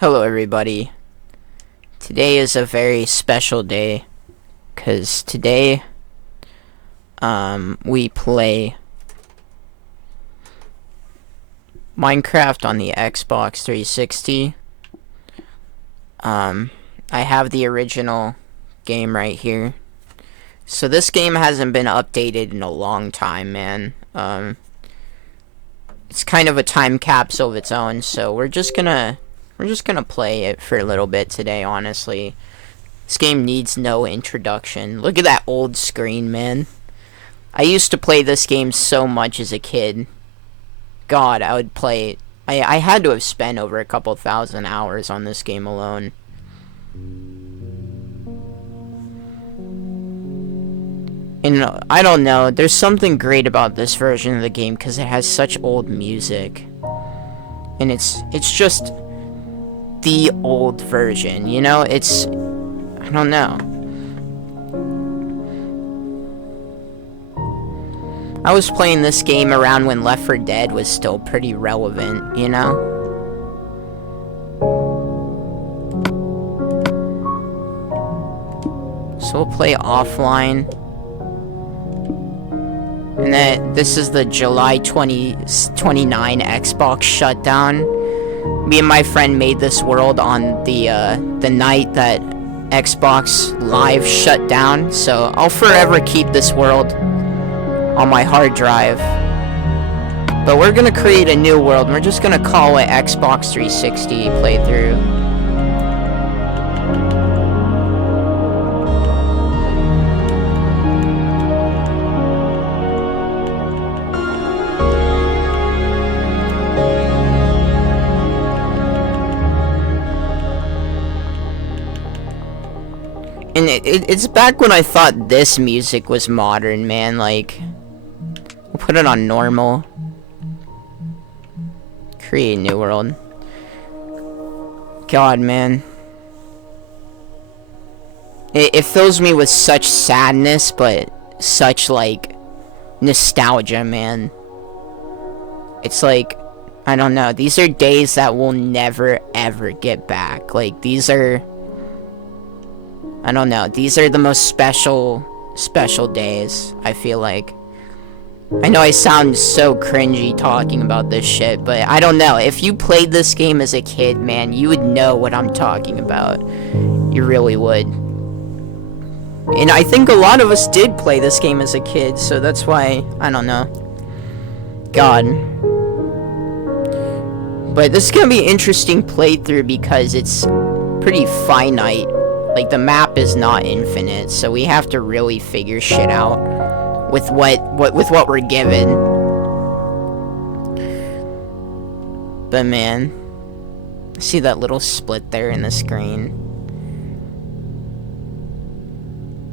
Hello everybody. Today is a very special day because today we play Minecraft on the Xbox 360. I have the original game right here. So this game hasn't been updated in a long time, man. It's kind of a time capsule of its own, so we're just gonna play it for a little bit today, honestly. This game needs no introduction. Look at that old screen, man. I used to play this game so much as a kid. God, I would play... I had to have spent over a couple thousand hours on this game alone. And I don't know, there's something great about this version of the game because it has such old music. And it's just the old version, you know? It's... I don't know. I was playing this game around when Left 4 Dead was still pretty relevant, you know? So we'll play offline. And then this is the July 29 Xbox shutdown. Me and my friend made this world on the night that Xbox Live shut down, so I'll forever keep this world on my hard drive. But we're gonna create a new world, and we're just gonna call it Xbox 360 playthrough. And it's back when I thought this music was modern, man. Like, we'll put it on normal. Create a new world. God, man. It fills me with such sadness, but such, like, nostalgia, man. It's like, I don't know. These are days that we'll never, ever get back. Like, these are... I don't know. These are the most special days, I feel like. I know I sound so cringy talking about this shit, but I don't know. If you played this game as a kid, man, you would know what I'm talking about. You really would. And I think a lot of us did play this game as a kid, so that's why, I don't know. God. But this is gonna be an interesting playthrough because it's pretty finite. Like, the map is not infinite, so we have to really figure shit out with what we're given. But man, see that little split there in the screen?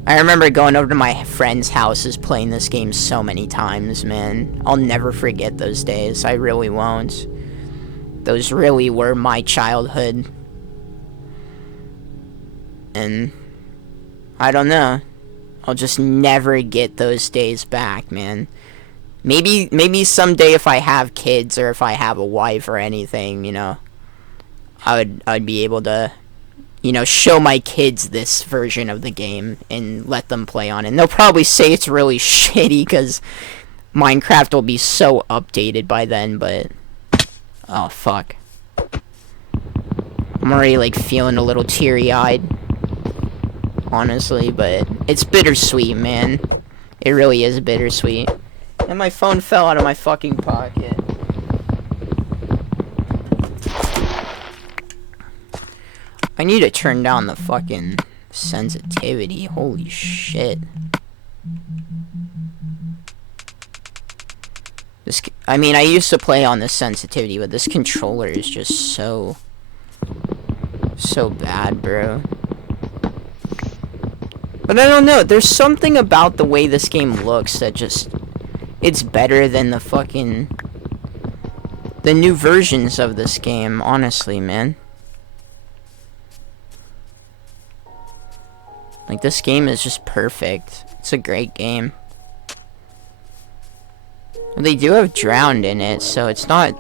I remember going over to my friends' houses playing this game so many times, man. I'll never forget those days. I really won't. Those really were my childhood. And I don't know. I'll just never get those days back, man. Maybe someday if I have kids or if I have a wife or anything, you know, I'd be able to, you know, show my kids this version of the game and let them play on it. And they'll probably say it's really shitty because Minecraft will be so updated by then, but oh fuck. I'm already like feeling a little teary-eyed. Honestly, but it's bittersweet, man. It really is bittersweet. And my phone fell out of my fucking pocket. I need to turn down the fucking sensitivity. Holy shit. I mean, I used to play on this sensitivity, but this controller is just so bad, bro. But I don't know, there's something about the way this game looks that just... It's better than the new versions of this game, honestly, man. Like, this game is just perfect. It's a great game. They do have Drowned in it, so it's not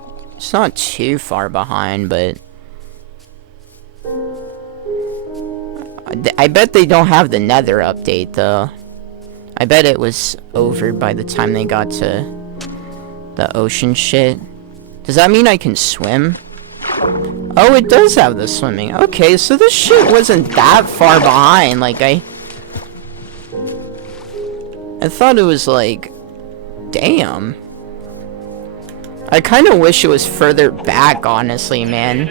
too far behind, but... I bet they don't have the Nether update, though. I bet it was over by the time they got to the ocean shit. Does that mean I can swim? Oh, it does have the swimming. Okay, so this shit wasn't that far behind. Like, I thought it was like... Damn. I kind of wish it was further back, honestly, man.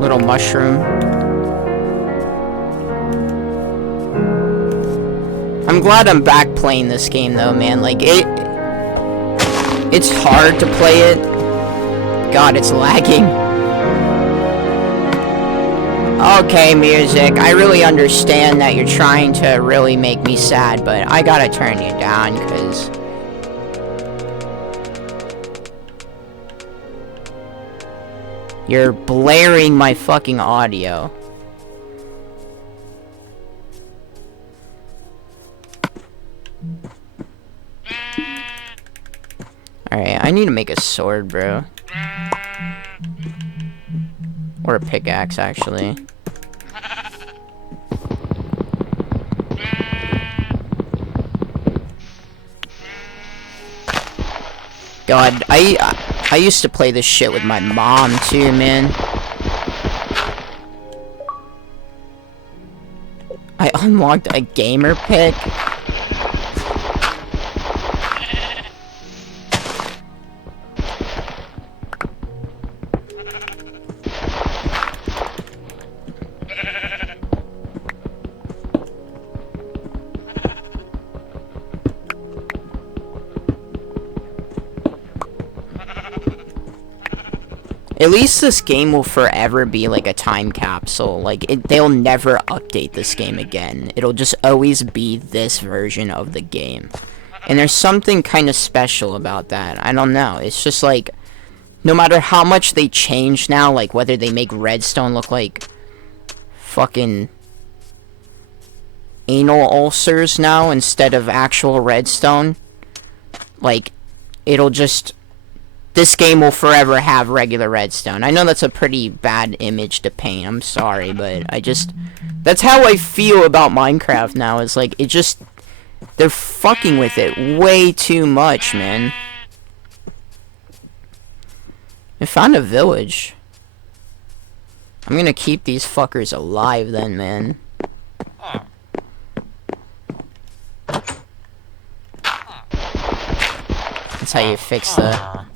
Little mushroom. I'm glad I'm back playing this game though, man. Like it's hard to play it. God, it's lagging. Okay, music, I really understand that you're trying to really make me sad, but I gotta turn you down, cause you're blaring my fucking audio. Alright, I need to make a sword, bro. Or a pickaxe, actually. God, I used to play this shit with my mom, too, man. I unlocked a gamer pick. At least this game will forever be like a time capsule. Like, they'll never update this game again. It'll just always be this version of the game. And there's something kind of special about that. I don't know. It's just like, no matter how much they change now, like whether they make redstone look like fucking anal ulcers now instead of actual redstone, like, it'll just... This game will forever have regular redstone. I know that's a pretty bad image to paint. I'm sorry, but I just... That's how I feel about Minecraft now. Is like, it just... They're fucking with it way too much, man. I found a village. I'm gonna keep these fuckers alive then, man. That's how you fix the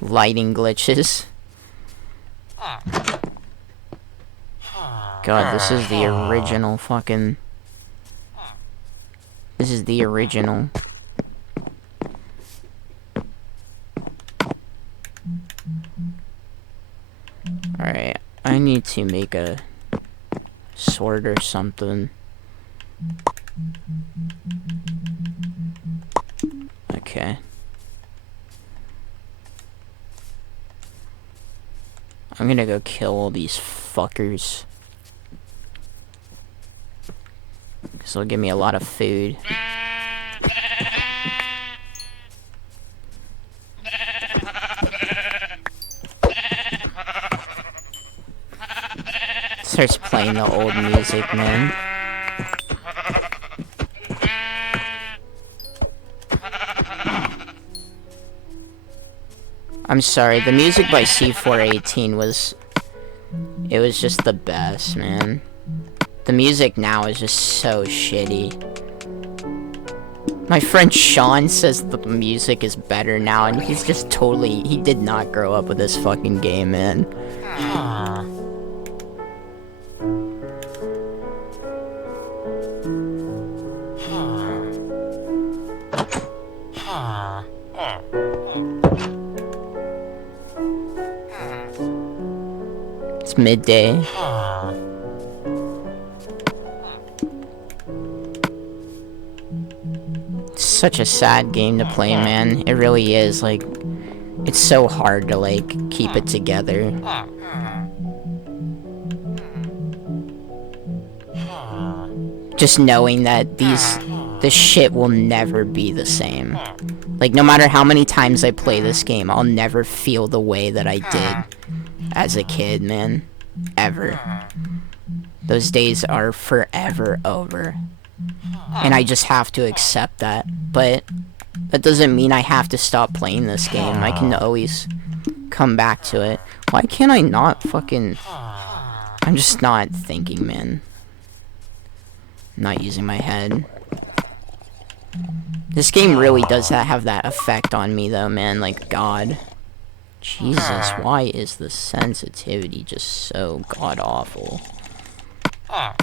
lighting glitches. God, this is the original fucking... This is the original. Alright, I need to make a sword or something. Okay. I'm gonna go kill all these fuckers. This will give me a lot of food. Starts playing the old music, man. I'm sorry, the music by C418 was... It was just the best, man. The music now is just so shitty. My friend Sean says that the music is better now, and he's just totally... He did not grow up with this fucking game, man. It's midday. It's such a sad game to play, man. It really is. Like, it's so hard to, like, keep it together. Just knowing that this shit will never be the same. Like, no matter how many times I play this game, I'll never feel the way that I did as a kid, man. Ever. Those days are forever over. And I just have to accept that. But that doesn't mean I have to stop playing this game. I can always come back to it. Why can't I not fucking... I'm just not thinking, man. I'm not using my head. This game really does have that effect on me, though, man. Like, God. Jesus, why is the sensitivity just so god-awful? I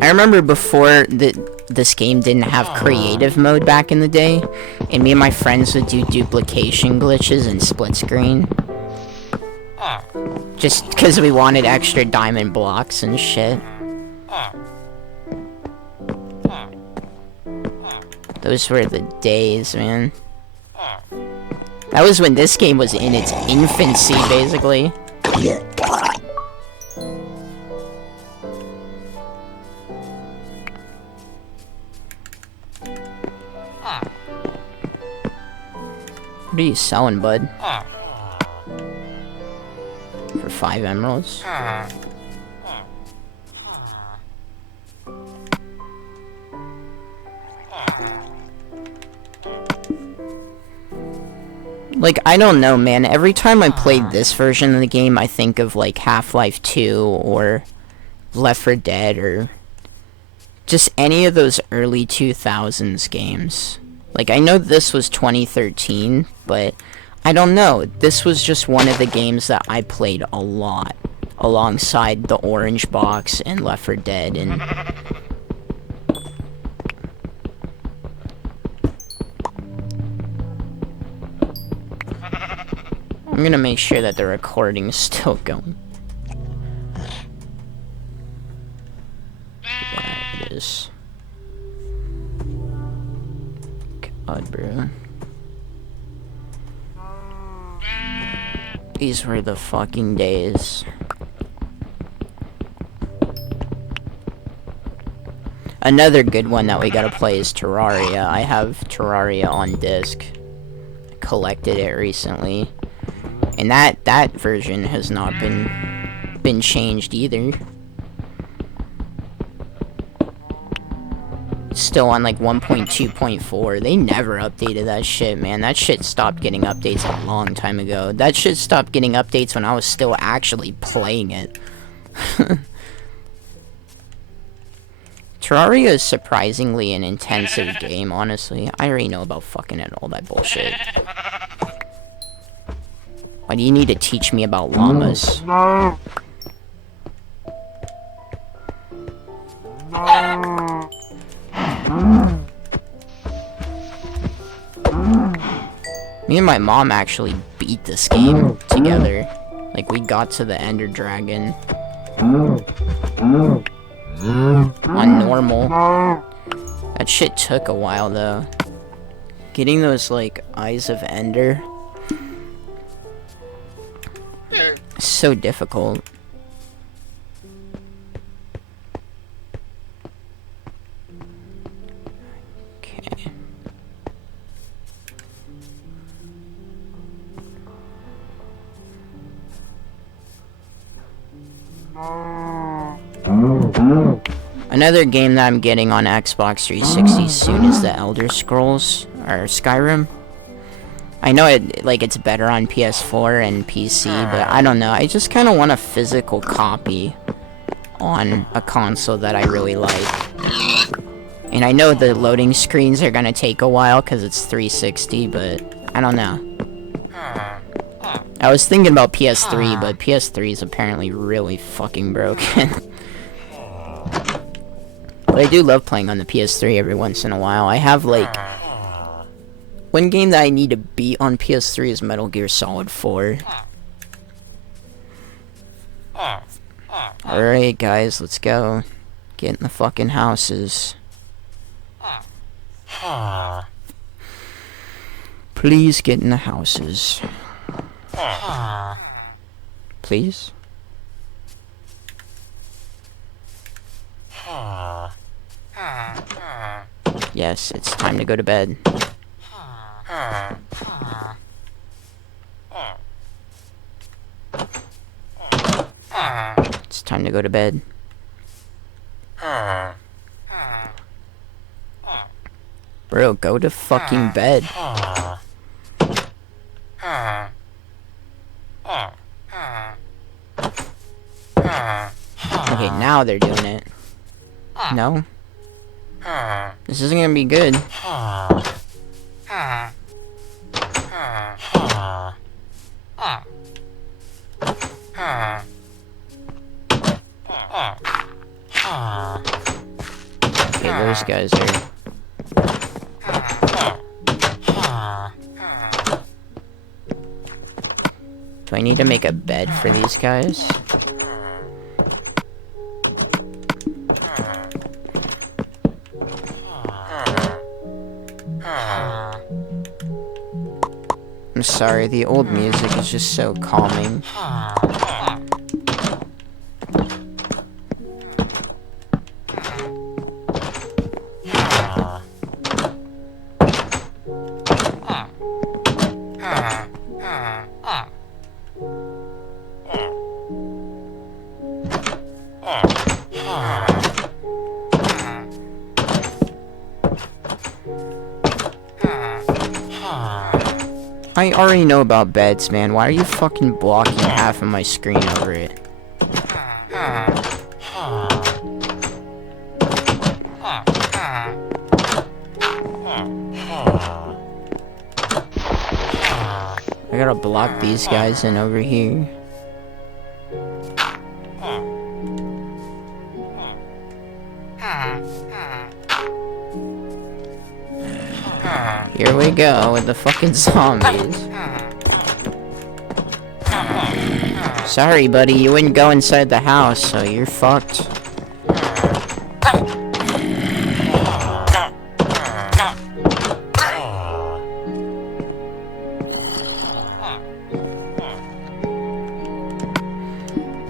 remember before this game didn't have creative mode back in the day, and me and my friends would do duplication glitches and split screen. Just because we wanted extra diamond blocks and shit. Those were the days, man. That was when this game was in its infancy, basically. What are you selling, bud? For 5 emeralds? Like, I don't know, man. Every time I played this version of the game, I think of, like, Half-Life 2 or Left 4 Dead or just any of those early 2000s games. Like, I know this was 2013, but I don't know. This was just one of the games that I played a lot, alongside the Orange Box and Left 4 Dead, and... I'm gonna make sure that the recording is still going. Yeah, it is. God, bro. These were the fucking days. Another good one that we gotta play is Terraria. I have Terraria on disc. I collected it recently. And that version has not been changed either. It's still on like 1.2.4. They never updated that shit, man. That shit stopped getting updates a long time ago. That shit stopped getting updates when I was still actually playing it. Terraria is surprisingly an intensive game, honestly. I already know about fucking all that bullshit. Why do you need to teach me about llamas? No. Me and my mom actually beat this game together. Like, we got to the Ender Dragon on normal. That shit took a while, though. Getting those, like, Eyes of Ender... so difficult. Okay. Another game that I'm getting on Xbox 360 soon is the Elder Scrolls, or Skyrim. I know it's better on PS4 and PC, but I don't know. I just kind of want a physical copy on a console that I really like. And I know the loading screens are gonna take a while because it's 360, but I don't know. I was thinking about PS3, but PS3 is apparently really fucking broken. But I do love playing on the PS3 every once in a while. I have, like... one game that I need to beat on PS3 is Metal Gear Solid 4. Alright, guys, let's go. Get in the fucking houses. Please get in the houses. Please? Yes, it's time to go to bed. It's time to go to bed. Bro, go to fucking bed. Okay, now they're doing it. No? This isn't gonna be good. Okay, those guys are... Do I need to make a bed for these guys? I'm sorry, the old music is just so calming. I already know about beds, man. Why are you fucking blocking half of my screen over it? I gotta block these guys in over here. Here we go with the fucking zombies. Sorry, buddy, you wouldn't go inside the house, so you're fucked.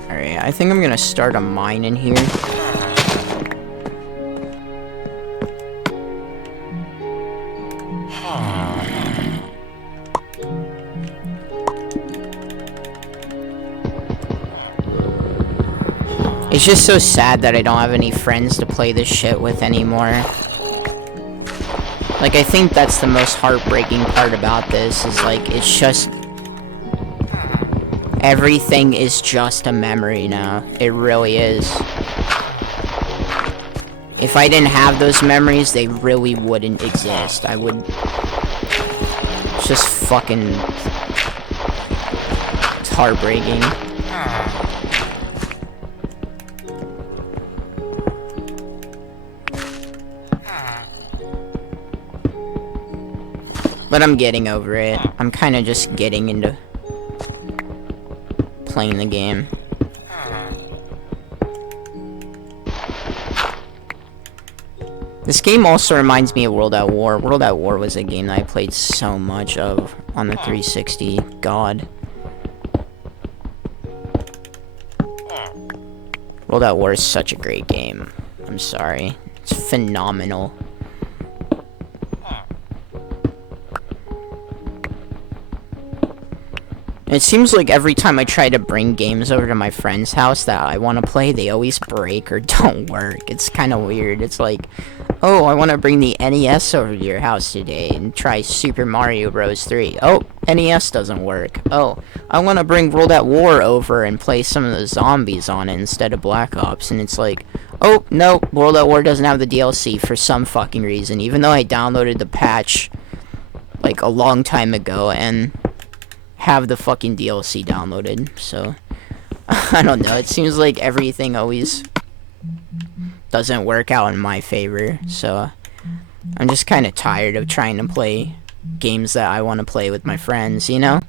Alright, I think I'm gonna start a mine in here. It's just so sad that I don't have any friends to play this shit with anymore. Like, I think that's the most heartbreaking part about this, is like, it's just... everything is just a memory now. It really is. If I didn't have those memories, they really wouldn't exist. I would... It's just fucking... It's heartbreaking. But I'm getting over it. I'm kind of just getting into playing the game. This game also reminds me of World at War. World at War was a game that I played so much of on the 360. God. World at War is such a great game. I'm sorry. It's phenomenal. It seems like every time I try to bring games over to my friend's house that I want to play, they always break or don't work. It's kind of weird. It's like, oh, I want to bring the NES over to your house today and try Super Mario Bros. 3. Oh, NES doesn't work. Oh, I want to bring World at War over and play some of the zombies on it instead of Black Ops. And it's like, oh, no, World at War doesn't have the DLC for some fucking reason. Even though I downloaded the patch, like, a long time ago and... have the fucking DLC downloaded, so I don't know, it seems like everything always doesn't work out in my favor, so I'm just kind of tired of trying to play games that I want to play with my friends, you know?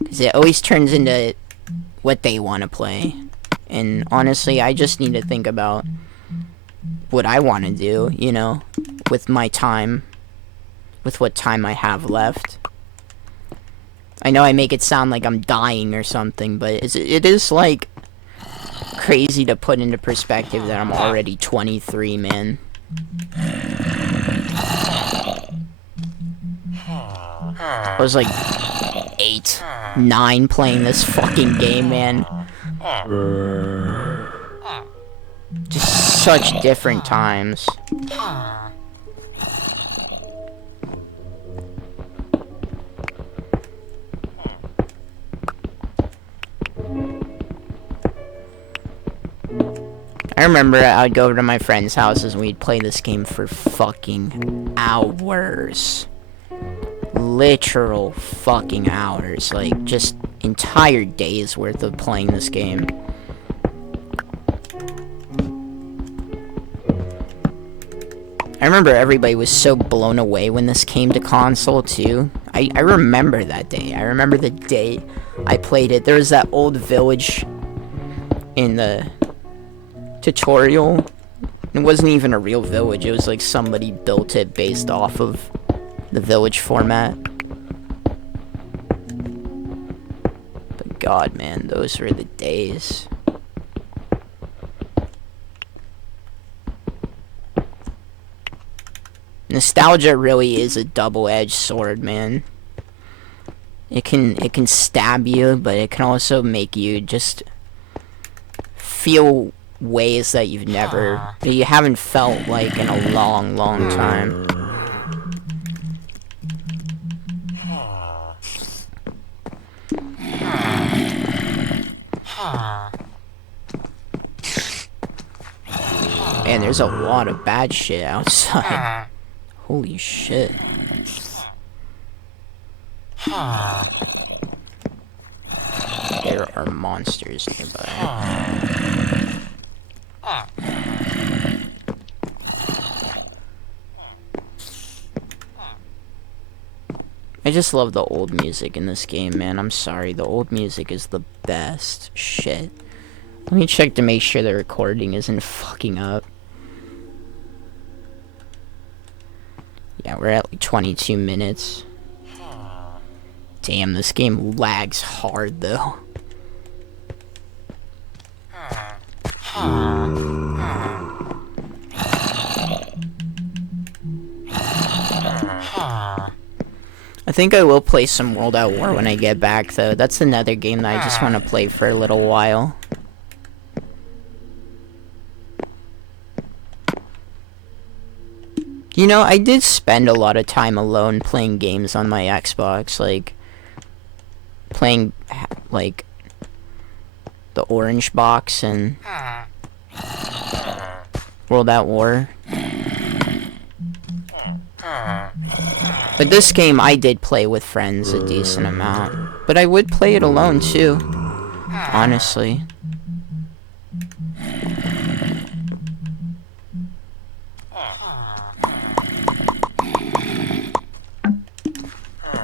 Because it always turns into what they want to play, and honestly, I just need to think about what I want to do, you know, with my time, with what time I have left. I know I make it sound like I'm dying or something, but it is, like, crazy to put into perspective that I'm already 23, man. I was like 8, 9 playing this fucking game, man. Just such different times. I remember I would go over to my friends' houses and we'd play this game for fucking hours. Literal fucking hours. Like, just entire days worth of playing this game. I remember everybody was so blown away when this came to console, too. I remember that day. I remember the day I played it. There was that old village in the tutorial. It wasn't even a real village. It was like somebody built it based off of the village format. But God, man, those were the days. Nostalgia really is a double-edged sword, man. It can stab you, but it can also make you just feel ways that you haven't felt like in a long time. Man, there's a lot of bad shit outside. Holy shit. There are monsters nearby. I just love the old music in this game, man. I'm sorry, the old music is the best shit. Let me check to make sure the recording isn't fucking up. Yeah, we're at like 22 minutes. Damn, this game lags hard though. I think I will play some World at War when I get back though. That's another game that I just want to play for a little while. You know, I did spend a lot of time alone playing games on my Xbox, like playing like the Orange Box and World at War. But this game I did play with friends a decent amount, but I would play it alone too, honestly.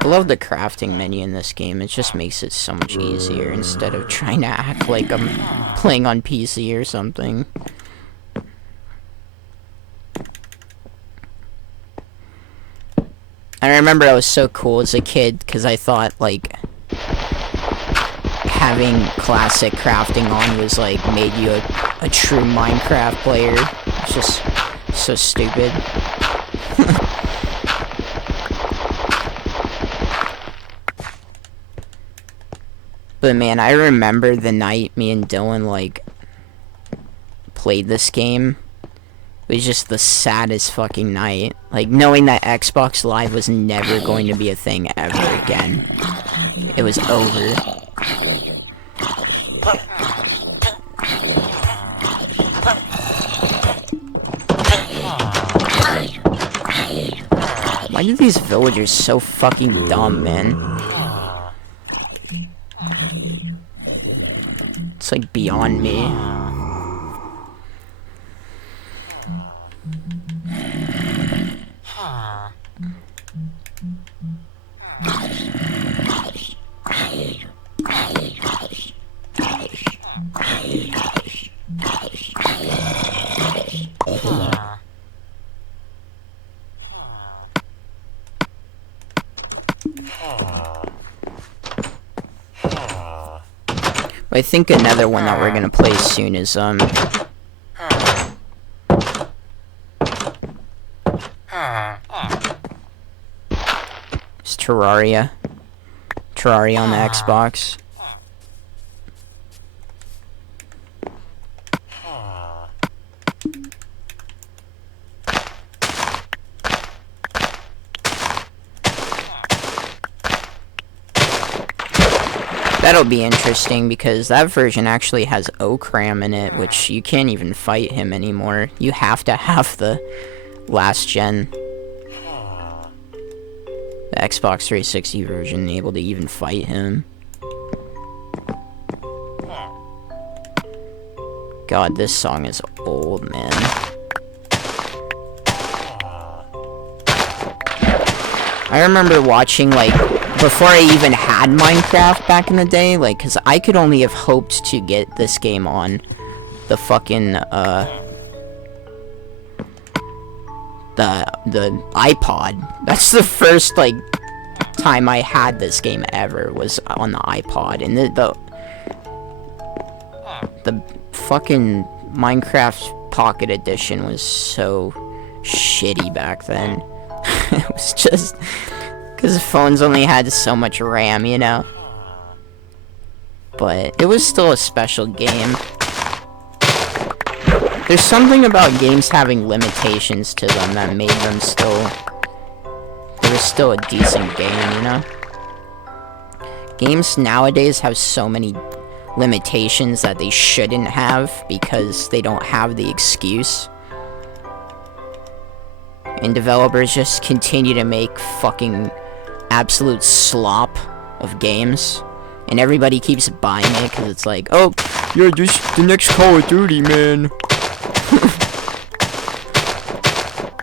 I love the crafting menu in this game. It just makes it so much easier instead of trying to act like I'm playing on PC or something. I remember I was so cool as a kid because I thought like having classic crafting on was like made you a true Minecraft player. It's just so stupid. But man, I remember the night me and Dylan like played this game. It was just the saddest fucking night. Like knowing that Xbox Live was never going to be a thing ever again. It was over. Why are these villagers so fucking dumb, man? It's like beyond me. I think another one that we're gonna play soon is It's Terraria. Terraria on the Xbox. That'll be interesting because that version actually has Okram in it, which you can't even fight him anymore. You have to have the last gen, the Xbox 360 version, able to even fight him. God, this song is old, man. I remember watching, like, before I even had Minecraft back in the day, like, because I could only have hoped to get this game on the fucking, the iPod. That's the first, like, time I had this game ever, was on the iPod. And the fucking Minecraft Pocket Edition was so shitty back then. It was just because phones only had so much RAM, you know. But it was still a special game. There's something about games having limitations to them that made them still... They were still a decent game, you know? Games nowadays have so many limitations that they shouldn't have because they don't have the excuse. And developers just continue to make fucking absolute slop of games. And everybody keeps buying it because it's like, oh, yeah, this the next Call of Duty, man.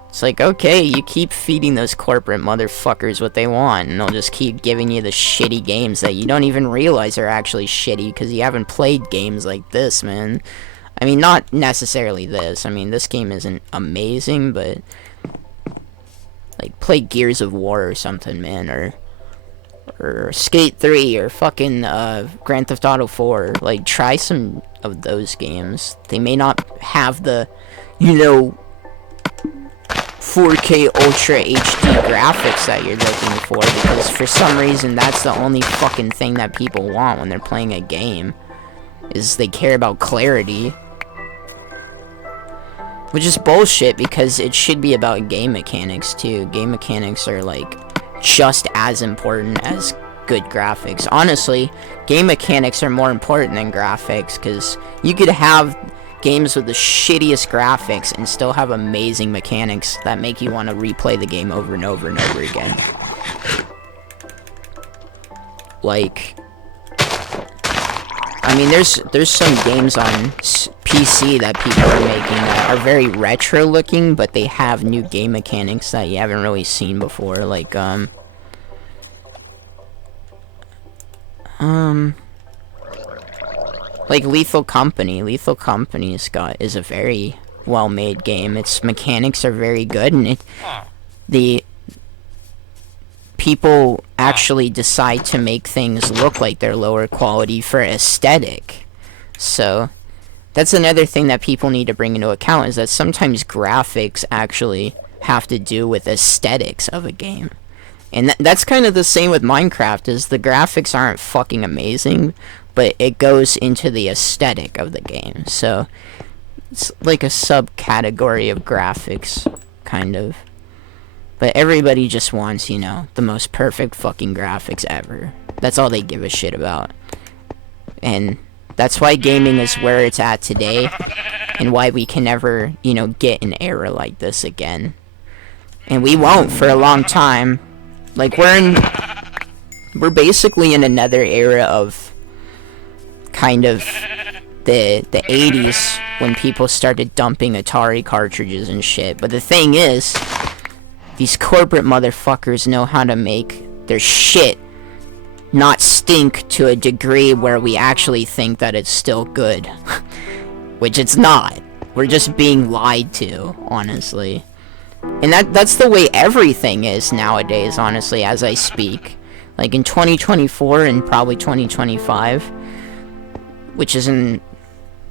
It's like, okay, you keep feeding those corporate motherfuckers what they want, and they'll just keep giving you the shitty games that you don't even realize are actually shitty because you haven't played games like this, man. I mean, not necessarily this. I mean, this game isn't amazing, but... like, play Gears of War or something, man, or Skate 3, or fucking, Grand Theft Auto 4. Like, try some of those games. They may not have the, you know, 4K Ultra HD graphics that you're looking for, because for some reason that's the only fucking thing that people want when they're playing a game, is they care about clarity. Which is bullshit, because it should be about game mechanics, too. Game mechanics are, like, just as important as good graphics. Honestly, game mechanics are more important than graphics, because you could have games with the shittiest graphics and still have amazing mechanics that make you want to replay the game over and over and over again. Like... I mean, there's some games on PC that people are making that are very retro looking, but they have new game mechanics that you haven't really seen before, like Lethal Company. Lethal Company is a very well-made game. Its mechanics are very good, and the people actually decide to make things look like they're lower quality for aesthetic. So that's another thing that people need to bring into account, is that sometimes graphics actually have to do with aesthetics of a game. And that's kind of the same with Minecraft, is the graphics aren't fucking amazing, but it goes into the aesthetic of the game. So it's like a subcategory of graphics, kind of. But everybody just wants, you know, the most perfect fucking graphics ever. That's all they give a shit about. And that's why gaming is where it's at today, and why we can never, you know, get an era like this again. And we won't for a long time. Like, we're basically in another era of kind of the 80s, when people started dumping Atari cartridges and shit. But the thing is, these corporate motherfuckers know how to make their shit not stink to a degree where we actually think that it's still good. Which it's not. We're just being lied to, honestly. And that's the way everything is nowadays, honestly, as I speak. Like, in 2024 and probably 2025, which is in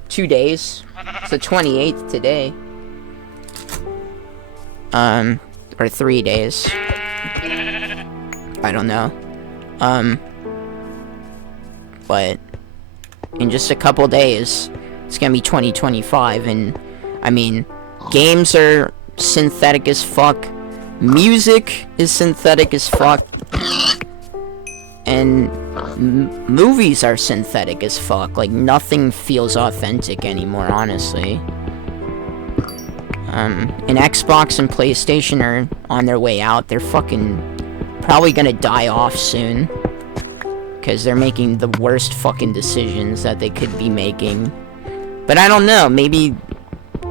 2 days. It's the 28th today. Or 3 days. I don't know. But in just a couple days, it's gonna be 2025, and I mean, games are synthetic as fuck, music is synthetic as fuck, and movies are synthetic as fuck. Like, nothing feels authentic anymore, honestly. And Xbox and PlayStation are on their way out. They're fucking probably gonna die off soon, because they're making the worst fucking decisions that they could be making. But I don't know, maybe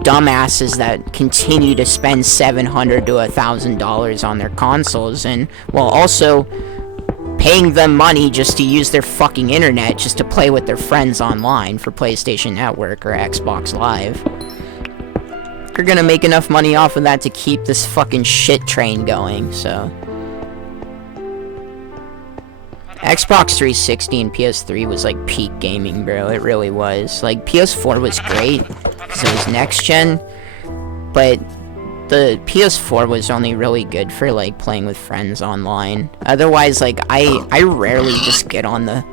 dumbasses that continue to spend $700 to $1,000 on their consoles, and while also paying them money just to use their fucking internet just to play with their friends online for PlayStation Network or Xbox Live. They're gonna make enough money off of that to keep this fucking shit train going, so. Xbox 360 and PS3 was like peak gaming, bro. It really was. Like, PS4 was great because it was next gen, but the PS4 was only really good for like playing with friends online. Otherwise, like, I rarely just get on the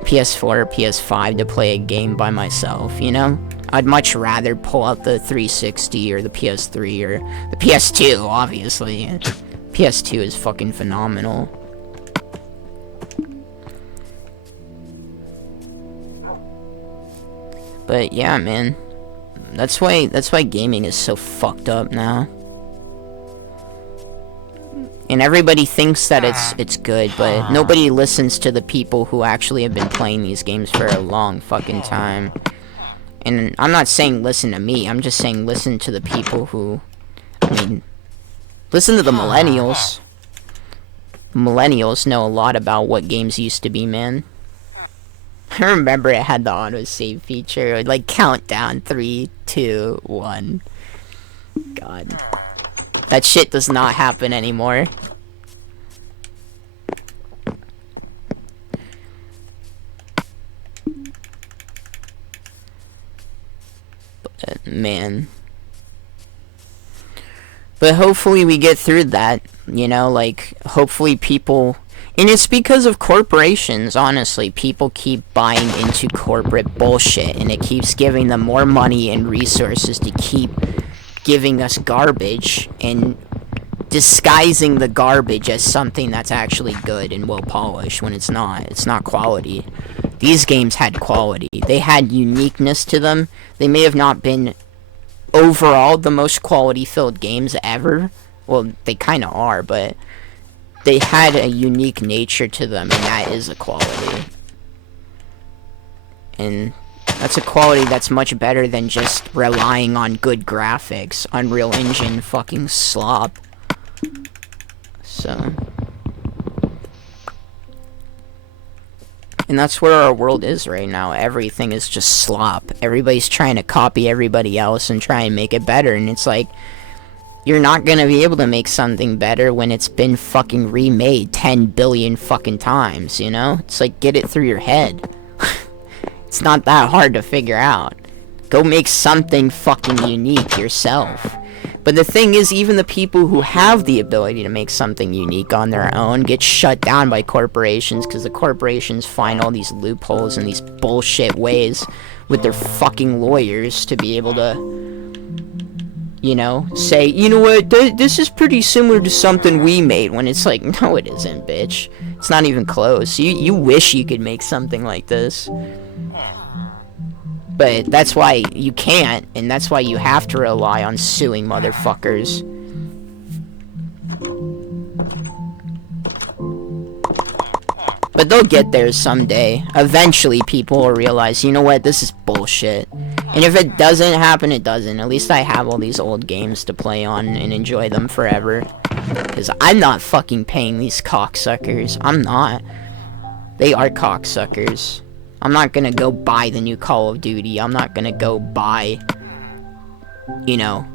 PS4 or PS5 to play a game by myself, you know? I'd much rather pull out the 360 or the PS3 or the PS2, obviously. PS2 is fucking phenomenal. But yeah, man, that's why gaming is so fucked up now. And everybody thinks that it's good, but nobody listens to the people who actually have been playing these games for a long fucking time. And I'm not saying listen to me, I'm just saying listen to the people who, I mean, listen to the millennials. Millennials know a lot about what games used to be, man. I remember it had the autosave feature. It would like count down 3, 2, 1. God. That shit does not happen anymore. But, man. But hopefully we get through that. You know, like, hopefully people... And it's because of corporations, honestly. People keep buying into corporate bullshit, and it keeps giving them more money and resources to keep giving us garbage and disguising the garbage as something that's actually good and well polished when it's not. It's not quality. These games had quality. They had uniqueness to them. They may have not been overall the most quality filled games ever. Well, they kind of are, but they had a unique nature to them, and that is a quality. And that's a quality that's much better than just relying on good graphics. Unreal Engine fucking slop. So. And that's where our world is right now. Everything is just slop. Everybody's trying to copy everybody else and try and make it better, and it's like, you're not gonna be able to make something better when it's been fucking remade 10 billion fucking times, you know? It's like, get it through your head. It's not that hard to figure out. Go make something fucking unique yourself. But the thing is, even the people who have the ability to make something unique on their own get shut down by corporations, because the corporations find all these loopholes and these bullshit ways with their fucking lawyers to be able to, you know, say, you know what, this is pretty similar to something we made, when it's like, no it isn't, bitch. It's not even close. You wish you could make something like this. But that's why you can't, and that's why you have to rely on suing motherfuckers. But they'll get there someday. Eventually people will realize, you know what, this is bullshit. And if it doesn't happen, it doesn't. At least I have all these old games to play on and enjoy them forever. Because I'm not fucking paying these cocksuckers. I'm not. They are cocksuckers. I'm not gonna go buy the new Call of Duty. I'm not gonna go buy, you know,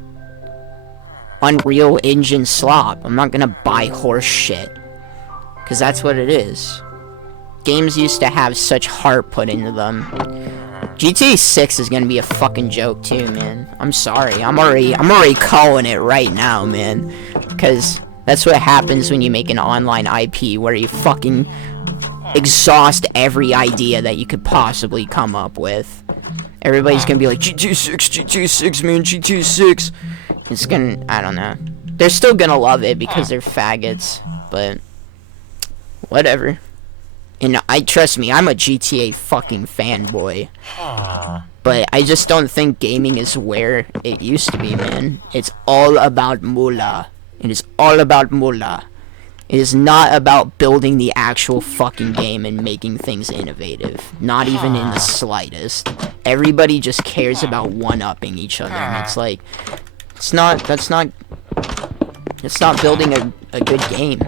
Unreal Engine slop. I'm not gonna buy horse shit. Because that's what it is. Games used to have such heart put into them. GTA 6 is gonna be a fucking joke too, man. I'm sorry. I'm already calling it right now, man. Because That's what happens when you make an online IP where you fucking exhaust every idea that you could possibly come up with. Everybody's gonna be like, GTA 6, GTA 6, man, GTA 6. It's gonna, I don't know. They're still gonna love it because they're faggots, but whatever. And trust me, I'm a GTA fucking fanboy. But I just don't think gaming is where it used to be, man. It's all about moolah. It is all about moolah. It is not about building the actual fucking game and making things innovative. Not even in the slightest. Everybody just cares about one-upping each other. And it's like, it's not building a good game.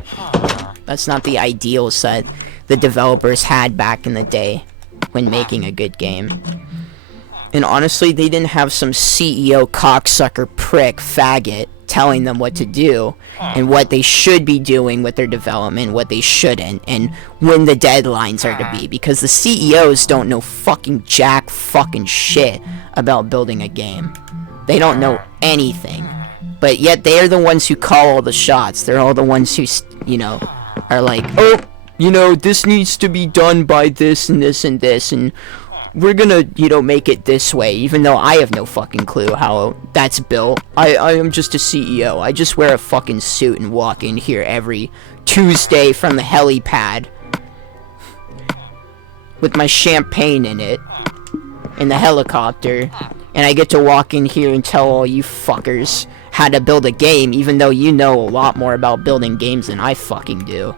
That's not the ideals that the developers had back in the day when making a good game. And honestly, they didn't have some CEO cocksucker prick faggot telling them what to do and what they should be doing with their development, what they shouldn't, and when the deadlines are to be, because the CEOs don't know fucking jack fucking shit about building a game. They don't know anything. But yet they're the ones who call all the shots. They're all the ones who, you know, are like, oh, you know, this needs to be done by this and this and this, and we're gonna, you know, make it this way, even though I have no fucking clue how that's built. I am just a CEO. I just wear a fucking suit and walk in here every Tuesday from the helipad with my champagne in it, in the helicopter, and I get to walk in here and tell all you fuckers how to build a game, even though you know a lot more about building games than I fucking do.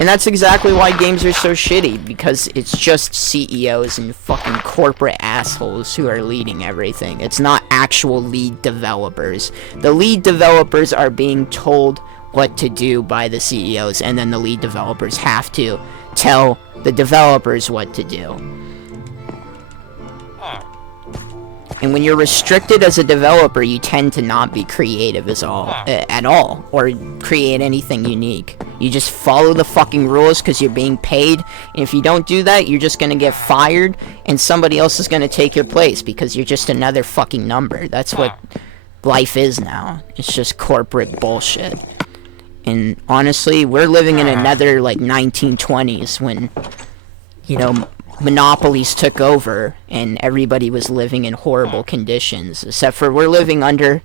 And that's exactly why games are so shitty, because it's just CEOs and fucking corporate assholes who are leading everything. It's not actual lead developers. The lead developers are being told what to do by the CEOs, and then the lead developers have to tell the developers what to do. And when you're restricted as a developer, you tend to not be creative at all, or create anything unique. You just follow the fucking rules because you're being paid, and if you don't do that, you're just gonna get fired, and somebody else is gonna take your place because you're just another fucking number. That's what life is now. It's just corporate bullshit. And honestly, we're living in another, like, 1920s when, you know, monopolies took over and everybody was living in horrible conditions, except for we're living under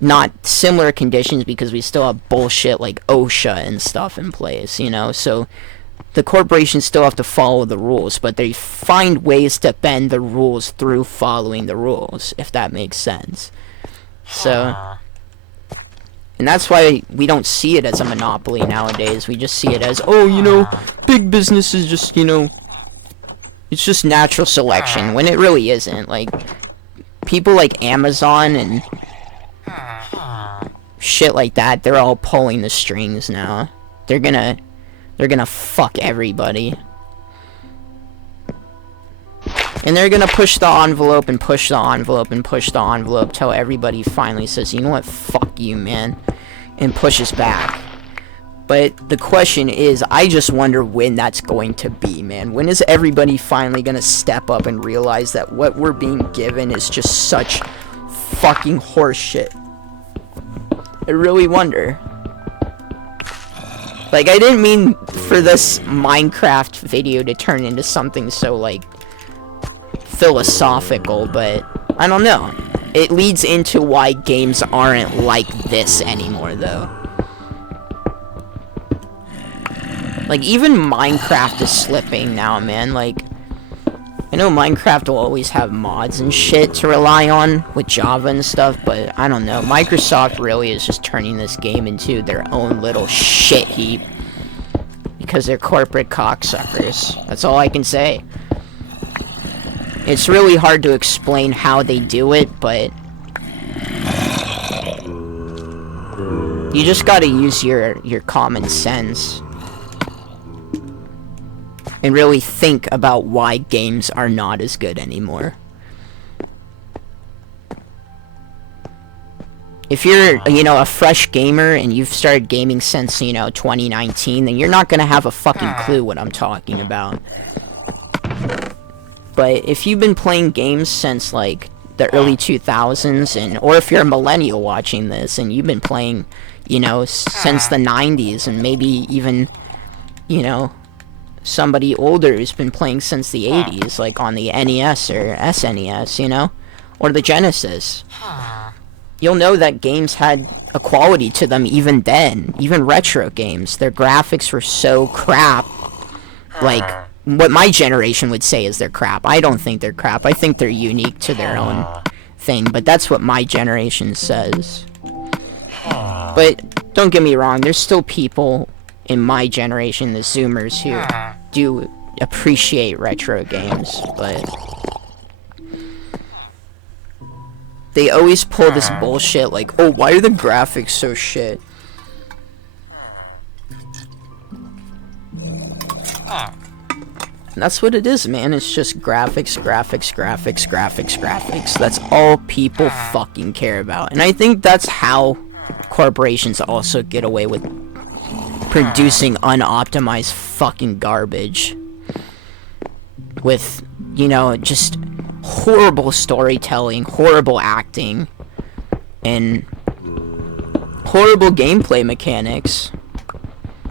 not similar conditions because we still have bullshit like OSHA and stuff in place, you know. So the corporations still have to follow the rules, but they find ways to bend the rules through following the rules, if that makes sense. So, and that's why we don't see it as a monopoly nowadays. We just see it as, oh, you know, big business is just, you know, it's just natural selection, when it really isn't. Like, people like Amazon and shit like that, they're all pulling the strings now. They're gonna fuck everybody. And they're gonna push the envelope and push the envelope and push the envelope till everybody finally says, you know what, fuck you, man, and pushes back. But the question is, I just wonder when that's going to be, man. When is everybody finally gonna step up and realize that what we're being given is just such fucking horseshit? I really wonder. Like, I didn't mean for this Minecraft video to turn into something so, like, philosophical, but I don't know. It leads into why games aren't like this anymore, though. Like, even Minecraft is slipping now, man. Like, I know Minecraft will always have mods and shit to rely on with Java and stuff, but I don't know. Microsoft really is just turning this game into their own little shit heap because they're corporate cocksuckers. That's all I can say. It's really hard to explain how they do it, but you just gotta use your common sense and really think about why games are not as good anymore. If you're, you know, a fresh gamer and you've started gaming since, you know, 2019, then you're not gonna have a fucking clue what I'm talking about. But if you've been playing games since, like, the early 2000s, and or if you're a millennial watching this and you've been playing, you know, since the 90s, and maybe even, you know, somebody older who's been playing since the 80s, like on the NES or SNES, you know, or the Genesis, you'll know that games had a quality to them even then. Even retro games, their graphics were so crap, like what my generation would say is they're crap. I don't think they're crap. I think they're unique to their own thing, but that's what my generation says. But don't get me wrong, there's still people in my generation, the Zoomers, who do appreciate retro games, but they always pull this bullshit like, oh, why are the graphics so shit? And that's what it is, man. It's just graphics, graphics, graphics, graphics, graphics. That's all people fucking care about. And I think that's how corporations also get away with producing unoptimized fucking garbage. With, you know, just horrible storytelling, horrible acting, and horrible gameplay mechanics.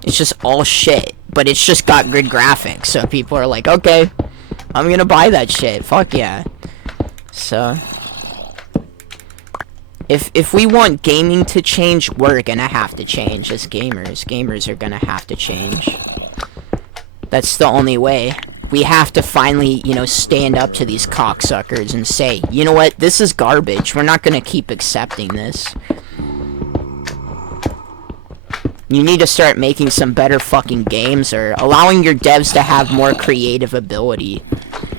It's just all shit, but it's just got good graphics, so people are like, okay, I'm gonna buy that shit, fuck yeah. So if we want gaming to change, we're gonna have to change as gamers. Gamers are gonna have to change. That's the only way. We have to finally, you know, stand up to these cocksuckers and say, you know what, this is garbage. We're not gonna keep accepting this. You need to start making some better fucking games, or allowing your devs to have more creative ability.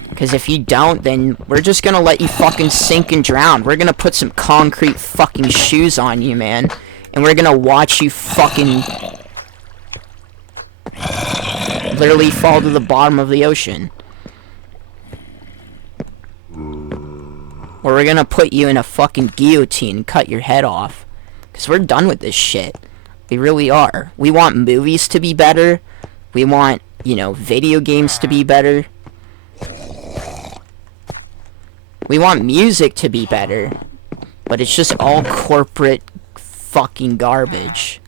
Because if you don't, then we're just gonna let you fucking sink and drown. We're gonna put some concrete fucking shoes on you, man. And we're gonna watch you fucking literally fall to the bottom of the ocean. Or we're gonna put you in a fucking guillotine and cut your head off. Because we're done with this shit. We really are. We want movies to be better. We want, you know, video games to be better. We want music to be better. But it's just all corporate fucking garbage.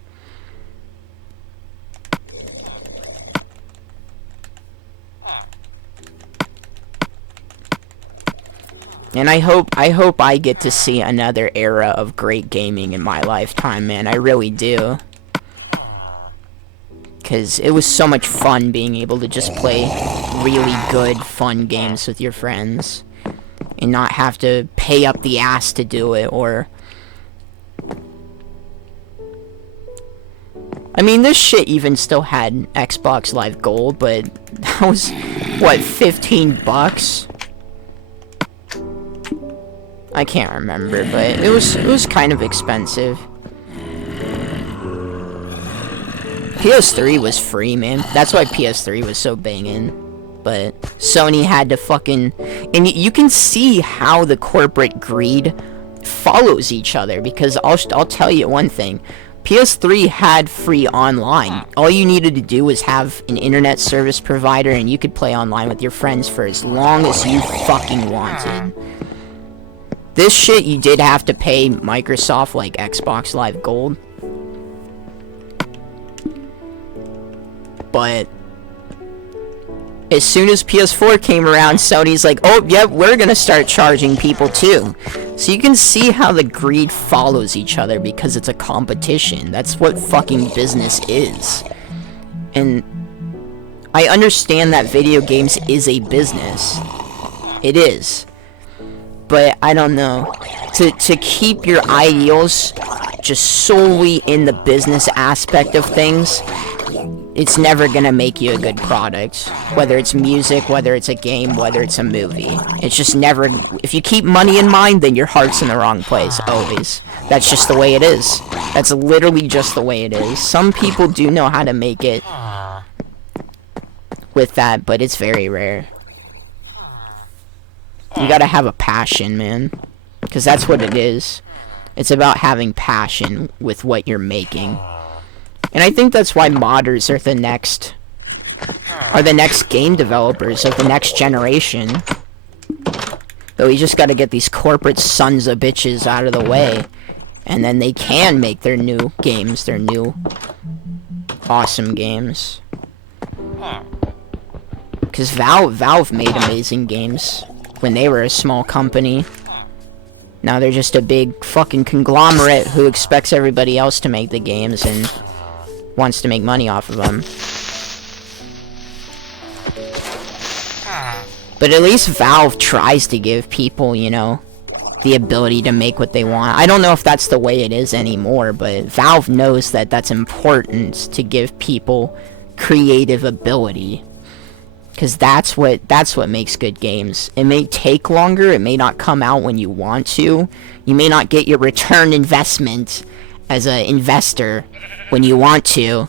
And I hope I get to see another era of great gaming in my lifetime, man. I really do. Because it was so much fun being able to just play really good, fun games with your friends. And not have to pay up the ass to do it, or... I mean, this shit even still had Xbox Live Gold, but that was, what, 15 bucks? I can't remember, but it was kind of expensive. PS3 was free, man. That's why PS3 was so banging. But Sony had to fucking... And you can see how the corporate greed follows each other, because I'll tell you one thing. PS3 had free online. All you needed to do was have an internet service provider, and you could play online with your friends for as long as you fucking wanted. This shit, you did have to pay Microsoft, like, Xbox Live Gold. But as soon as PS4 came around, Sony's like, oh, yep, we're gonna start charging people too. So you can see how the greed follows each other, because it's a competition. That's what fucking business is. And I understand that video games is a business. It is. But I don't know. To keep your ideals just solely in the business aspect of things, it's never gonna make you a good product. Whether it's music, whether it's a game, whether it's a movie. It's just never... If you keep money in mind, then your heart's in the wrong place, always. That's just the way it is. That's literally just the way it is. Some people do know how to make it with that, but it's very rare. You gotta have a passion, man. Because that's what it is. It's about having passion with what you're making. And I think that's why modders are the next game developers of the next generation. But we just gotta get these corporate sons of bitches out of the way. And then they can make their new games, their new awesome games. Because Valve made amazing games when they were a small company. Now they're just a big fucking conglomerate who expects everybody else to make the games and wants to make money off of them. But at least Valve tries to give people, you know, the ability to make what they want. I don't know if that's the way it is anymore, but Valve knows that that's important to give people creative ability. Because that's what makes good games. It may take longer, it may not come out when you want to. You may not get your return investment as an investor when you want to.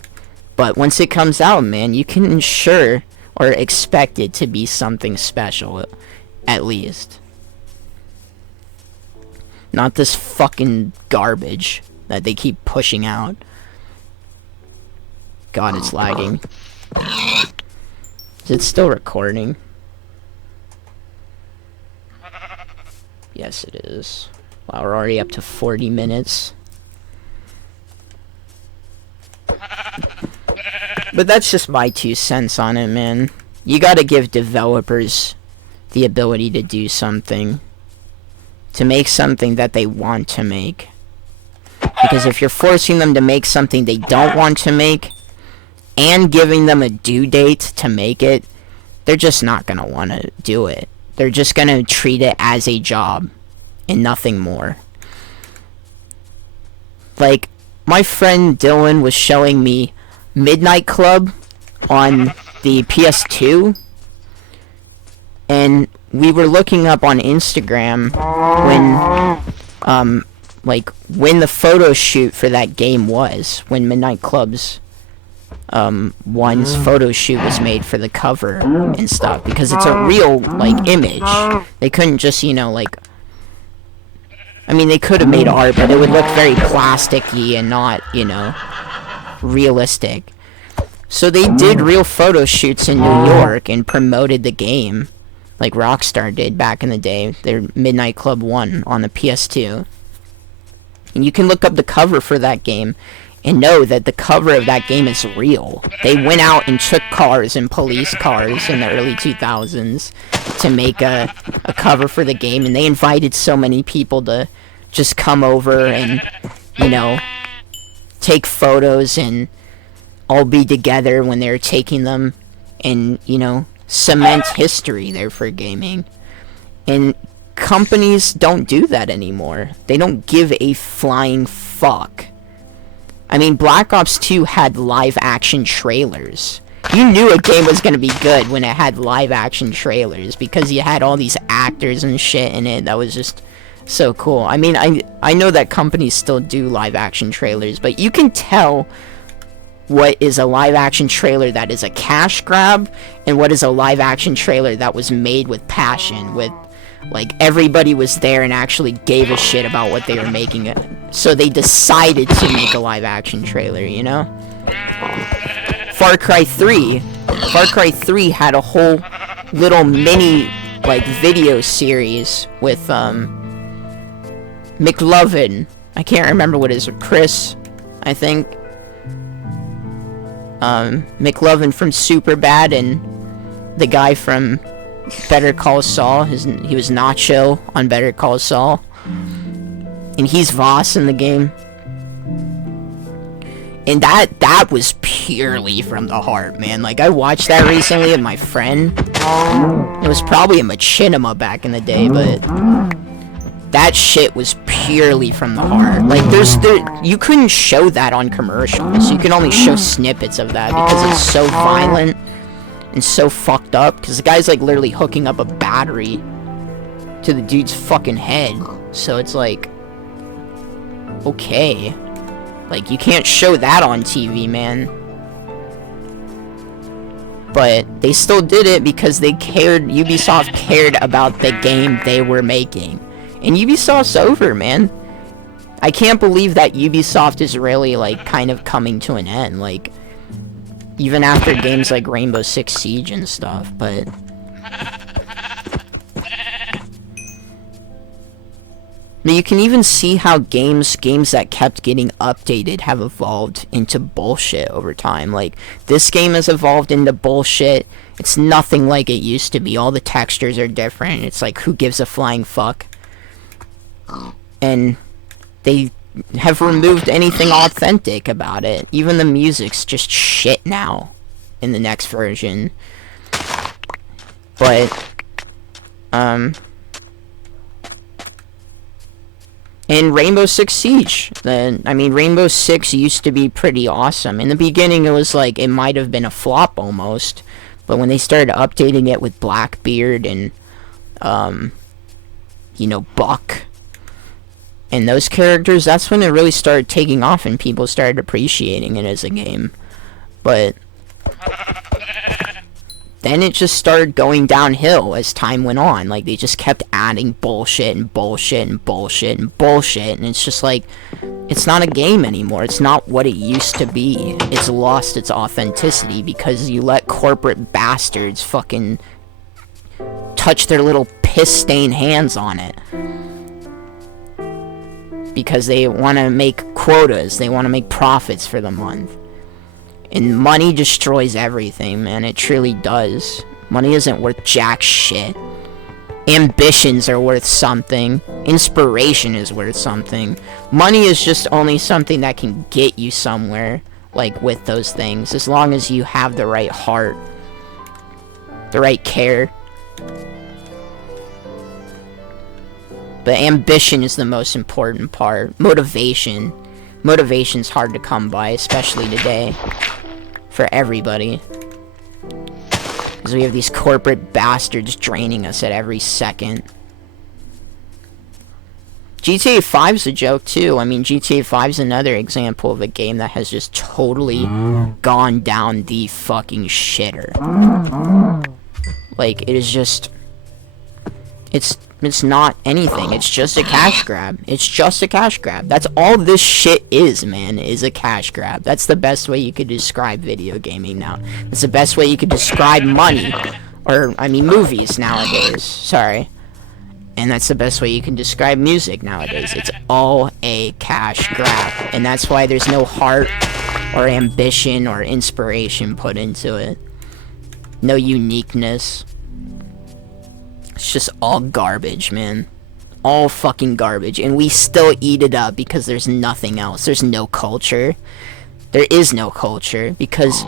But once it comes out, man, you can ensure or expect it to be something special, at least. Not this fucking garbage that they keep pushing out. God, it's lagging. Is it still recording? Yes, it is. Wow, we're already up to 40 minutes. But that's just my 2 cents on it, man. You gotta give developers the ability to do something. To make something that they want to make. Because if you're forcing them to make something they don't want to make, and giving them a due date to make it, they're just not gonna want to do it. They're just gonna treat it as a job, and nothing more. Like, my friend Dylan was showing me Midnight Club on the PS2, and we were looking up on Instagram when the photo shoot for that game was, when Midnight Club's one's photo shoot was made for the cover and stuff, because it's a real, like, image. They couldn't just, you know, like, I mean, they could have made art, but it would look very plasticky and not, you know, realistic. So they did real photo shoots in New York and promoted the game, like Rockstar did back in the day, their Midnight Club 1 on the PS2. And you can look up the cover for that game and know that the cover of that game is real. They went out and took cars and police cars in the early 2000s to make a cover for the game, and they invited so many people to just come over and, you know, take photos and all be together when they're taking them, and, you know, cement history there for gaming. And companies don't do that anymore. They don't give a flying fuck. I mean, Black Ops 2 had live action trailers. You knew a game was gonna be good when it had live action trailers, because you had all these actors and shit in it that was just so cool. I mean, I know that companies still do live action trailers, but you can tell what is a live action trailer that is a cash grab and what is a live action trailer that was made with passion, with, like, everybody was there and actually gave a shit about what they were making it. So they decided to make a live action trailer, you know? Far Cry 3 had a whole little mini, like, video series with McLovin. I can't remember what his, Chris, I think. McLovin from Superbad, and the guy from Better Call Saul. He was Nacho on Better Call Saul, and he's Voss in the game. And that was purely from the heart, man. Like, I watched that recently with my friend. It was probably a machinima back in the day, but that shit was purely from the heart. Like, you couldn't show that on commercials. You can only show snippets of that because it's so violent and so fucked up. Because the guy's, like, literally hooking up a battery to the dude's fucking head. So it's like, okay. Like, you can't show that on TV, man. But they still did it because they cared. Ubisoft cared about the game they were making. And Ubisoft's over, man. I can't believe that Ubisoft is really, like, kind of coming to an end. Like, even after games like Rainbow Six Siege and stuff, but But you can even see how games that kept getting updated have evolved into bullshit over time. Like, this game has evolved into bullshit. It's nothing like it used to be. All the textures are different. It's like, who gives a flying fuck? And they have removed anything authentic about it. Even the music's just shit now in the next version. But, in Rainbow Six Siege, Rainbow Six used to be pretty awesome. In the beginning, it was like, it might have been a flop almost, but when they started updating it with Blackbeard and, Buck, and those characters, that's when it really started taking off and people started appreciating it as a game. But then it just started going downhill as time went on. Like, they just kept adding bullshit and bullshit and bullshit and bullshit, and it's just like, it's not a game anymore. It's not what it used to be. It's lost its authenticity because you let corporate bastards fucking touch their little piss-stained hands on it. Because they want to make quotas, they want to make profits for the month. And money destroys everything, man. It truly does. Money isn't worth jack shit. Ambitions are worth something. Inspiration is worth something. Money is just only something that can get you somewhere, like, with those things. As long as you have the right heart. The right care. But ambition is the most important part. Motivation. Motivation's hard to come by, especially today. For everybody. Because we have these corporate bastards draining us at every second. GTA 5's a joke too. I mean, GTA 5's another example of a game that has just totally gone down the fucking shitter. Like, it is just... It's not anything. It's just a cash grab. It's just a cash grab. That's all this shit is, man, is a cash grab. That's the best way you could describe video gaming now. That's the best way you could describe money. Or, I mean, movies nowadays. Sorry. And that's the best way you can describe music nowadays. It's all a cash grab. And that's why there's no heart or ambition or inspiration put into it. No uniqueness. It's just all garbage, man. All fucking garbage. And we still eat it up because there's nothing else. There's no culture. There is no culture because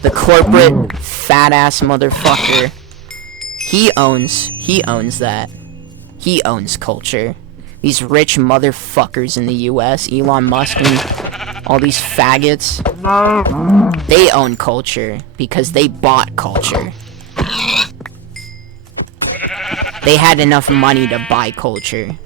the corporate fat-ass motherfucker, he owns that. He owns culture. These rich motherfuckers in the US, Elon Musk and all these faggots, they own culture because they bought culture. They had enough money to buy culture.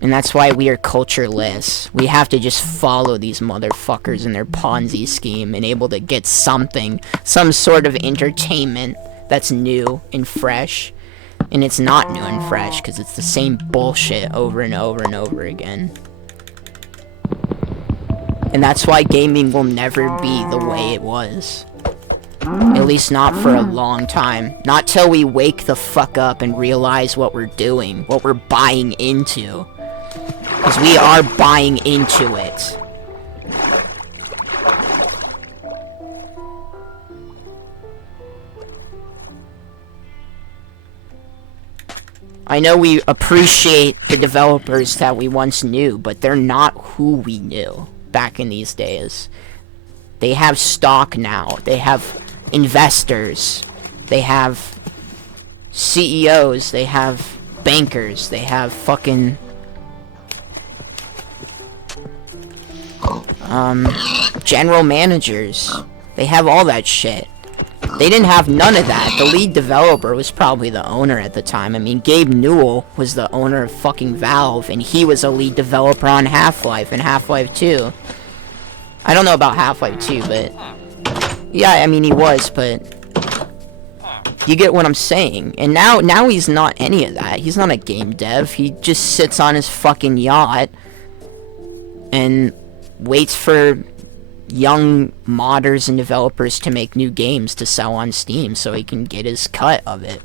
And that's why we are cultureless. We have to just follow these motherfuckers in their Ponzi scheme and able to get something, some sort of entertainment that's new and fresh. And it's not new and fresh because it's the same bullshit over and over and over again. And that's why gaming will never be the way it was. At least not for a long time. Not till we wake the fuck up and realize what we're doing, what we're buying into. Because we are buying into it. I know we appreciate the developers that we once knew, but they're not who we knew back in these days. They have stock now. They have investors. They have CEOs. They have bankers. They have fucking... general managers. They have all that shit. They didn't have none of that. The lead developer was probably the owner at the time. I mean, Gabe Newell was the owner of fucking Valve, and he was a lead developer on Half-Life and Half-Life 2. I don't know about Half-Life 2, but... yeah, I mean, he was, but... you get what I'm saying. And now he's not any of that. He's not a game dev. He just sits on his fucking yacht and waits for young modders and developers to make new games to sell on Steam so he can get his cut of it.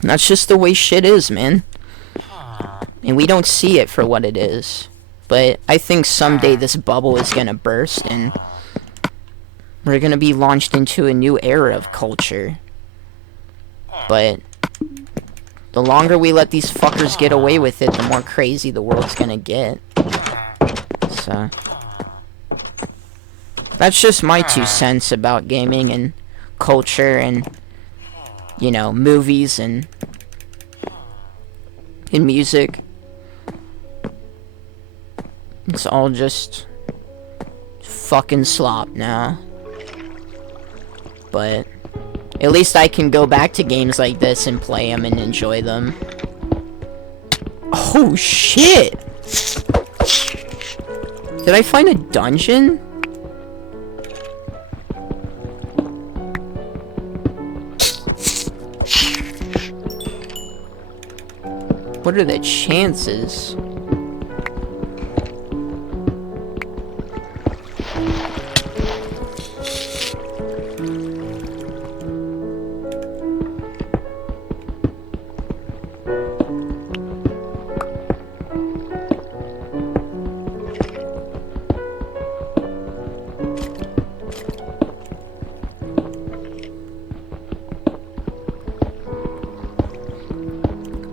That's just the way shit is, man. And we don't see it for what it is. But I think someday this bubble is gonna burst and we're gonna be launched into a new era of culture. But the longer we let these fuckers get away with it, the more crazy the world's gonna get. So that's just my 2 cents about gaming and culture and, you know, movies and music. It's all just fucking slop now. But at least I can go back to games like this and play them and enjoy them. Oh shit! Did I find a dungeon? What are the chances?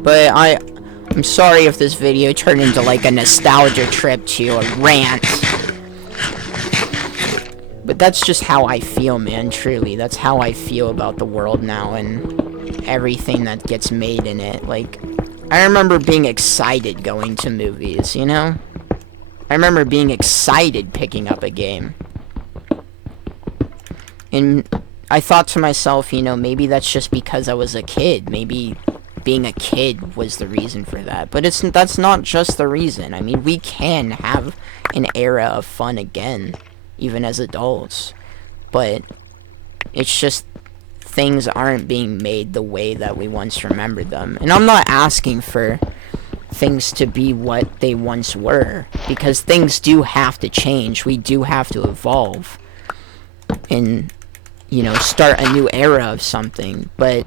But I'm sorry if this video turned into like a nostalgia trip to a rant. But that's just how I feel, man, truly. That's how I feel about the world now and everything that gets made in it. Like, I remember being excited going to movies, you know? I remember being excited picking up a game. And I thought to myself, you know, maybe that's just because I was a kid. Maybe being a kid was the reason for that. But that's not just the reason. I mean, we can have an era of fun again, even as adults. But it's just things aren't being made the way that we once remembered them. And I'm not asking for things to be what they once were, because things do have to change. We do have to evolve and, you know, start a new era of something. But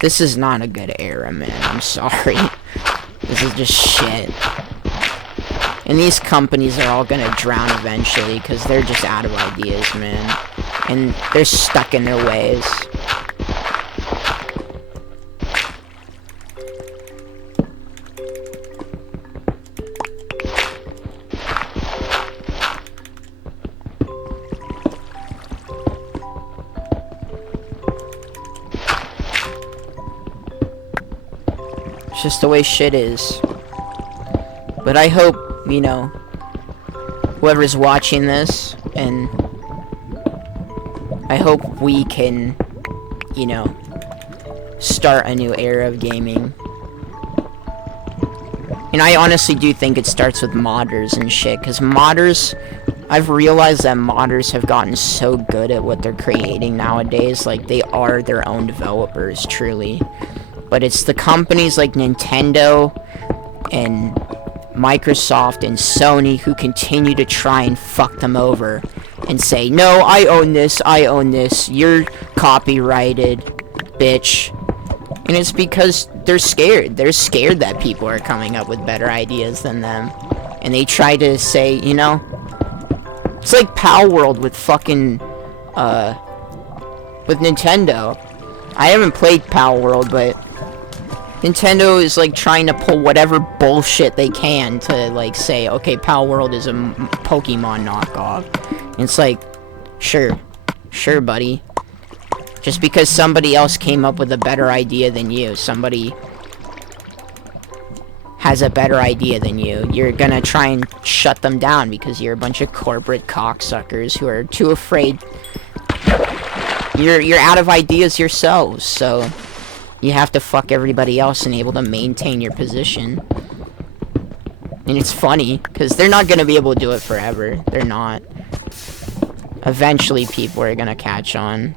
this is not a good era, man. I'm sorry. This is just shit. And these companies are all gonna drown eventually because they're just out of ideas, man. And they're stuck in their ways. It's just the way shit is. But I hope, you know, whoever's watching this, and I hope we can, you know, start a new era of gaming. And I honestly do think it starts with modders and shit, because modders, I've realized that modders have gotten so good at what they're creating nowadays. Like, they are their own developers, truly. But it's the companies like Nintendo and Microsoft and Sony who continue to try and fuck them over and say, no, I own this, you're copyrighted, bitch. And it's because they're scared. They're scared that people are coming up with better ideas than them. And they try to say, you know, it's like Pal World with fucking, with Nintendo. I haven't played Pal World, but Nintendo is like trying to pull whatever bullshit they can to like say, okay, Pal World is a Pokemon knockoff. And it's like, sure, buddy. Just because somebody else came up with a better idea than you, somebody has a better idea than you, you're gonna try and shut them down because you're a bunch of corporate cocksuckers who are too afraid. You're out of ideas yourselves, so you have to fuck everybody else and able to maintain your position. And it's funny, because they're not going to be able to do it forever. They're not. Eventually, people are going to catch on.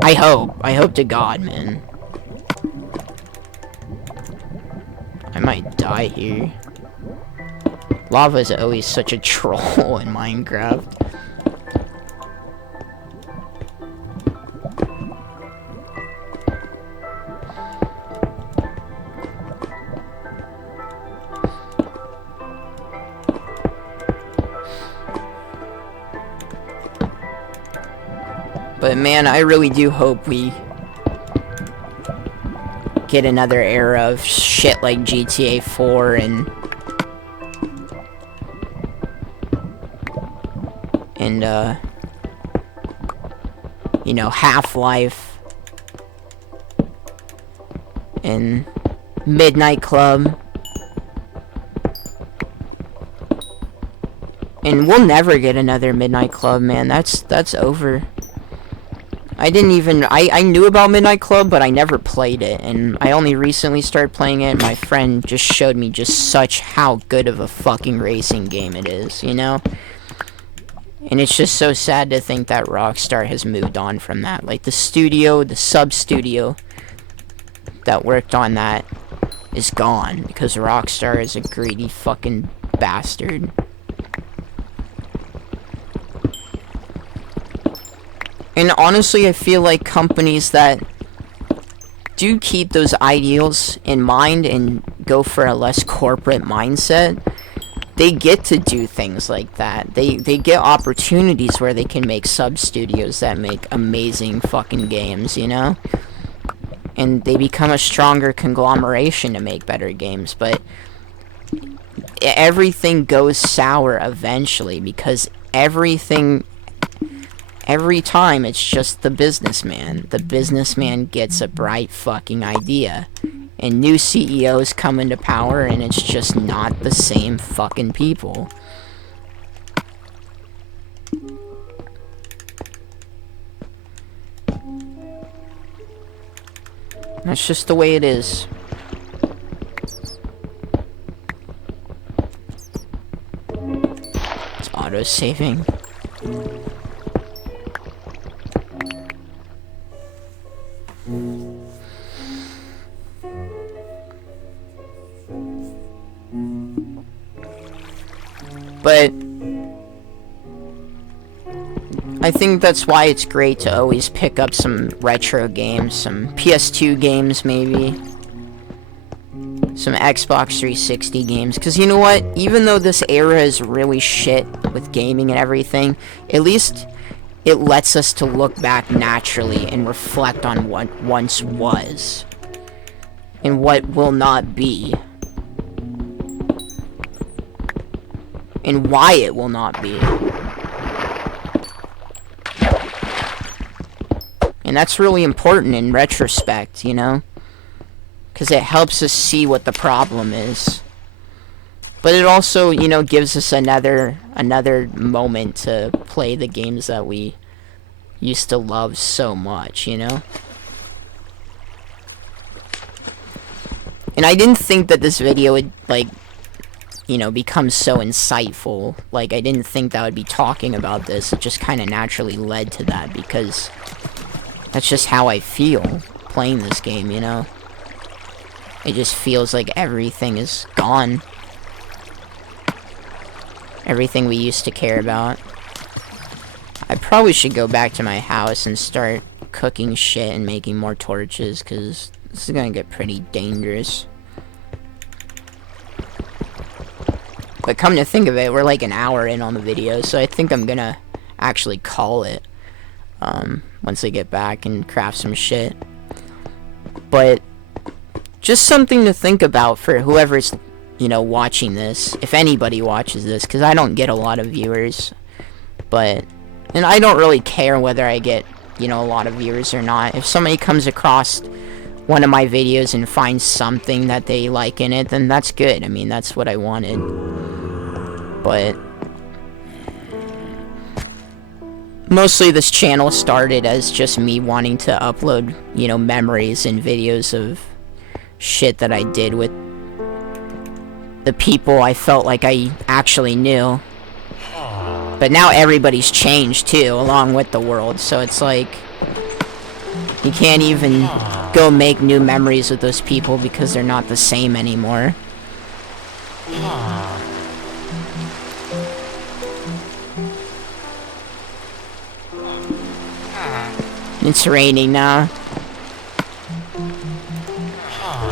I hope. I hope to God, man. I might die here. Lava is always such a troll in Minecraft. But man, I really do hope we get another era of shit like GTA 4 and you know, Half-Life and Midnight Club. And we'll never get another Midnight Club, man. That's over. I knew about Midnight Club, but I never played it, and I only recently started playing it, and my friend just showed me just such how good of a fucking racing game it is, you know? And it's just so sad to think that Rockstar has moved on from that. Like, the studio, the sub-studio that worked on that is gone, because Rockstar is a greedy fucking bastard. And honestly, I feel like companies that do keep those ideals in mind and go for a less corporate mindset, they get to do things like that. They get opportunities where they can make sub-studios that make amazing fucking games, you know? And they become a stronger conglomeration to make better games, but everything goes sour eventually, because every time it's just the businessman. The businessman gets a bright fucking idea, and new CEOs come into power, and it's just not the same fucking people. That's just the way it is. It's auto-saving. But I think that's why it's great to always pick up some retro games, some PS2 games maybe, some Xbox 360 games, because you know what, even though this era is really shit with gaming and everything, at least it lets us to look back naturally and reflect on what once was and what will not be. And why it will not be. And that's really important in retrospect, you know? Because it helps us see what the problem is. But it also, you know, gives us another moment to play the games that we used to love so much, you know? And I didn't think that this video would, like, you know, become so insightful. Like, I didn't think that I would be talking about this. It just kind of naturally led to that, because that's just how I feel playing this game, you know? It just feels like everything is gone. Everything we used to care about. I probably should go back to my house and start cooking shit and making more torches, because this is gonna get pretty dangerous. But come to think of it, we're like an hour in on the video, so I think I'm gonna actually call it once I get back and craft some shit. But just something to think about for whoever's, you know, watching this, if anybody watches this, because I don't get a lot of viewers. But, and I don't really care whether I get, you know, a lot of viewers or not. If somebody comes across one of my videos and finds something that they like in it, then that's good. I mean, that's what I wanted. But mostly this channel started as just me wanting to upload, you know, memories and videos of shit that I did with the people I felt like I actually knew. But now everybody's changed too, along with the world, so it's like you can't even go make new memories with those people because they're not the same anymore. It's raining now.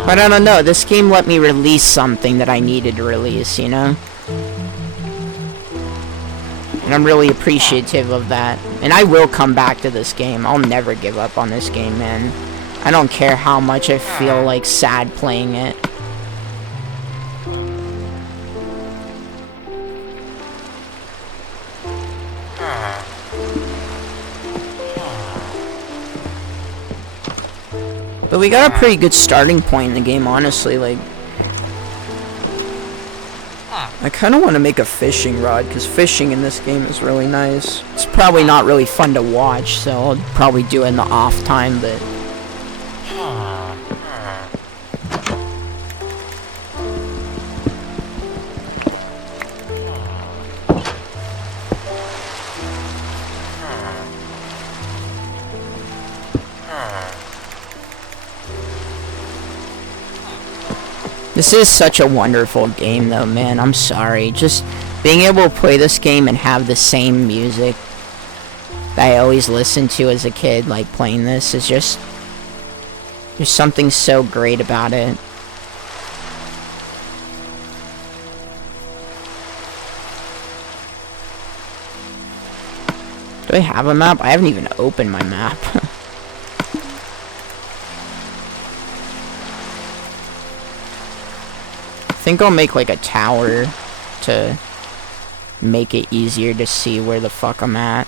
But I don't know, this game let me release something that I needed to release, you know? And I'm really appreciative of that. And I will come back to this game. I'll never give up on this game, man. I don't care how much I feel like sad playing it. But we got a pretty good starting point in the game, honestly. Like, I kind of want to make a fishing rod, because fishing in this game is really nice. It's probably not really fun to watch, so I'll probably do it in the off time, but... This is such a wonderful game, though, man. I'm sorry. Just being able to play this game and have the same music that I always listened to as a kid, like, playing this, is just... There's something so great about it. Do I have a map? I haven't even opened my map. I think I'll make like a tower to make it easier to see where the fuck I'm at.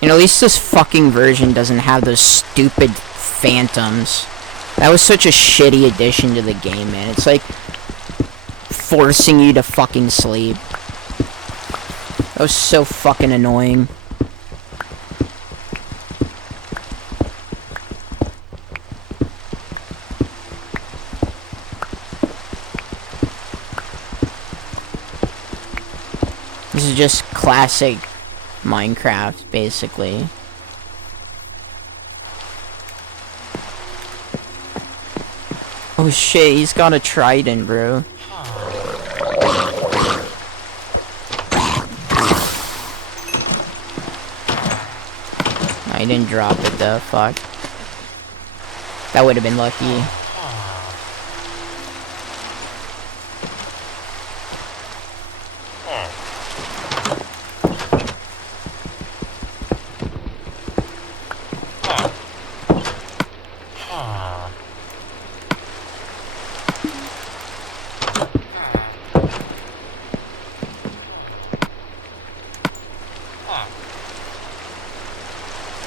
You know, at least this fucking version doesn't have those stupid phantoms. That was such a shitty addition to the game, man. It's like forcing you to fucking sleep. That was so fucking annoying. This is just classic Minecraft, basically. Oh shit, he's got a trident, bro. I didn't drop it though, fuck. That would have been lucky.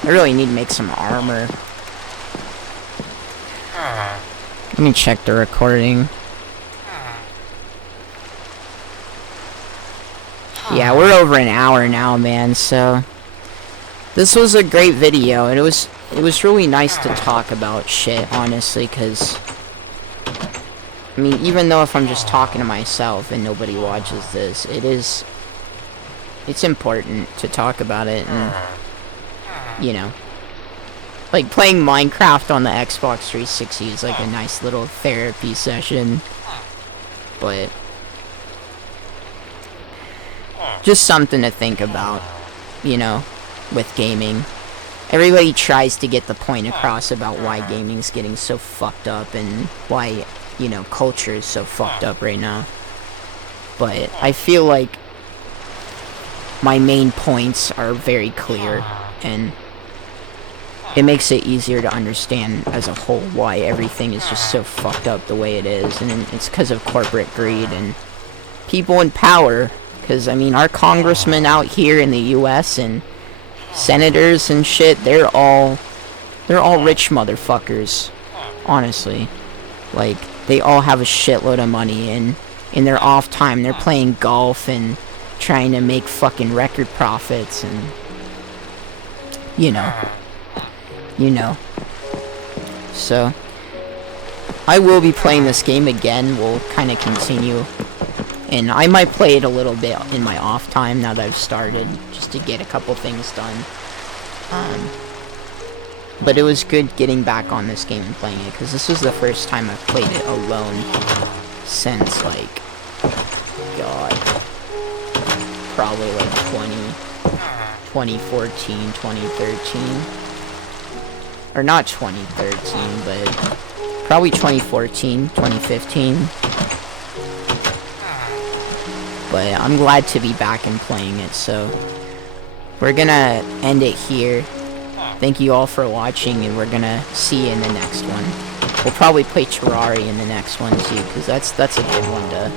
I really need to make some armor. Let me check the recording. Yeah, we're over an hour now, man, so... This was a great video, and it was really nice to talk about shit, honestly, because... I mean, even though if I'm just talking to myself and nobody watches this, it's important to talk about it, and... You know, like playing Minecraft on the Xbox 360 is like a nice little therapy session, but just something to think about, you know, with gaming. Everybody tries to get the point across about why gaming's getting so fucked up and why, you know, culture is so fucked up right now. But I feel like my main points are very clear, and it makes it easier to understand as a whole why everything is just so fucked up the way it is. And it's because of corporate greed and people in power. Because, I mean, our congressmen out here in the US and senators and shit, they're all rich motherfuckers. honestly. Like, they all have a shitload of money, and in their off time, they're playing golf and trying to make fucking record profits, and you know. So, I will be playing this game again. We'll kind of continue, and I might play it a little bit in my off time now that I've started, just to get a couple things done. But it was good getting back on this game and playing it, because this was the first time I've played it alone since, like, God, probably like 2014, 2013, or not 2013, but probably 2014, 2015, but I'm glad to be back and playing it, so we're gonna end it here. Thank you all for watching, and we're gonna see you in the next one. We'll probably play Terraria in the next one too, because that's a good one to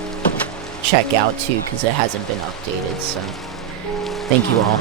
check out too, because it hasn't been updated, so thank you all.